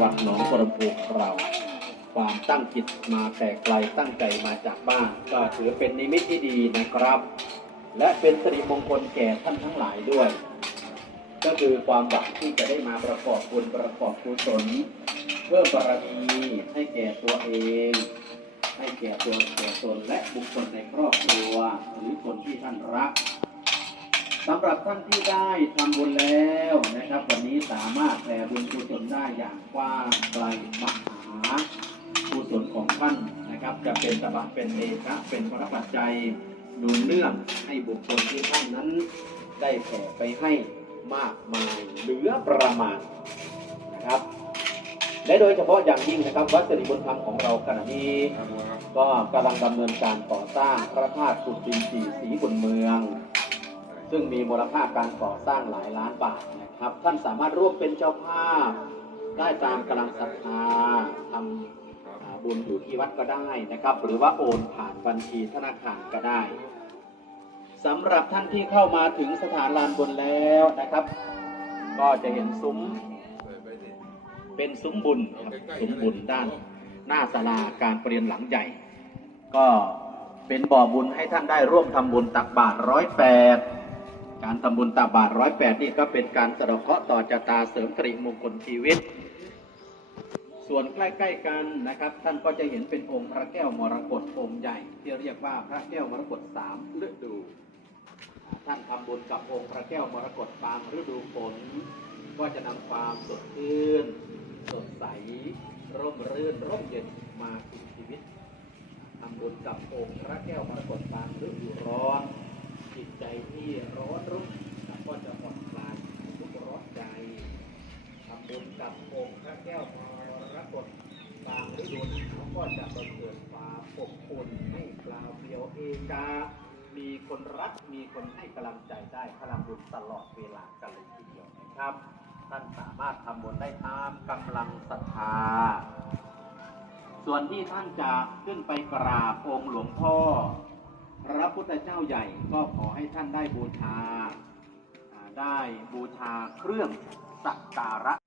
วัดหนองกระปุกเราความตั้งจิตมาแต่ไกลตั้งใจมาจากบ้าน ก็ถือเป็นนิมิตที่ดีนะครับ และเป็นสิริมงคลแก่ท่านทั้งหลายด้วย ก็คือความหวังที่จะได้มาประกอบบุญประกอบกุศลเพื่อบารมีให้แก่ตัวเอง ให้แก่ตัวแก่ตนและบุคคลในครอบครัวหรือคนที่ท่านรัก สำหรับท่านที่ได้ทำบุญแล้วนะครับ วันนี้สามารถแผ่บุญกุศลได้อย่างกว้างไกลมหากุศลของท่านนะครับ จะเป็นสบะเป็นเอคะเป็นพระปัจจัยหนุนเนื่องให้บุคคลที่ท่านนั้น ได้แผ่ไปให้มากมายเหลือประมาณนะครับ และโดยเฉพาะอย่างยิ่งนะครับ วัดสิริบุญธรรมของเราขณะนี้ก็กำลังดำเนินการก่อสร้างพระธาตุสุดินสีสีบุญเมือง ซึ่งมีมูลค่าการก่อสร้างหลายล้านบาทนะครับ ท่านสามารถร่วมเป็นเจ้าภาพ ได้ตามกำลังศรัทธาทำบุญอยู่ที่วัดก็ได้นะครับ หรือว่าโอนผ่านบัญชีธนาคารก็ได้สำหรับท่านที่เข้ามาถึงสถานลานบนแล้วนะครับ ก็จะเห็นซุ้มเป็นซุ้มบุญครับซุ้มบุญด้านหน้าศาลาการเปลี่ยนหลังใหญ่ ก็เป็นบ่อบุญให้ท่านได้ร่วมทำบุญตักบาตรร้อยแปด การทำบุญตักบาตรร้อยแปดนี่ก็เป็นการสะเดาะเคราะห์ต่อจตาเสริมตรีมงคลชีวิต ส่วนใกล้ๆกันนะครับ ท่านก็จะเห็นเป็นองค์พระแก้วมรกตองค์ใหญ่ ที่เรียกว่าพระแก้วมรกตสามฤดู ท่านทำบุญกับองค์พระแก้วมรกตตามฤดูฝนก็จะนำความสดชื่นสดใส ร่มรื่นร่มเย็นมาถึงชีวิตทำบุญกับองค์พระแก้วมรกตบางฤดูร้อน จิตใจที่ร้อนรุ่มก็จะผ่อนคลายทุกร้อนใจ ทำบุญกับองค์พระแก้วมรกตบางฤดูหนาว ก็จะบังเกิดความอบอุ่นไม่เปล่าเปลี่ยวเอกา มีคนรัก มีคนให้กำลังใจได้พลังบุญตลอดเวลากันเลยทีเดียวนะครับ ท่านสามารถทำบุญได้ตามกำลังศรัทธา ส่วนที่ท่านจะขึ้นไปกราบองค์หลวงพ่อ พระพุทธเจ้าใหญ่ก็ขอให้ท่านได้บูชา ได้บูชาเครื่องสักการะ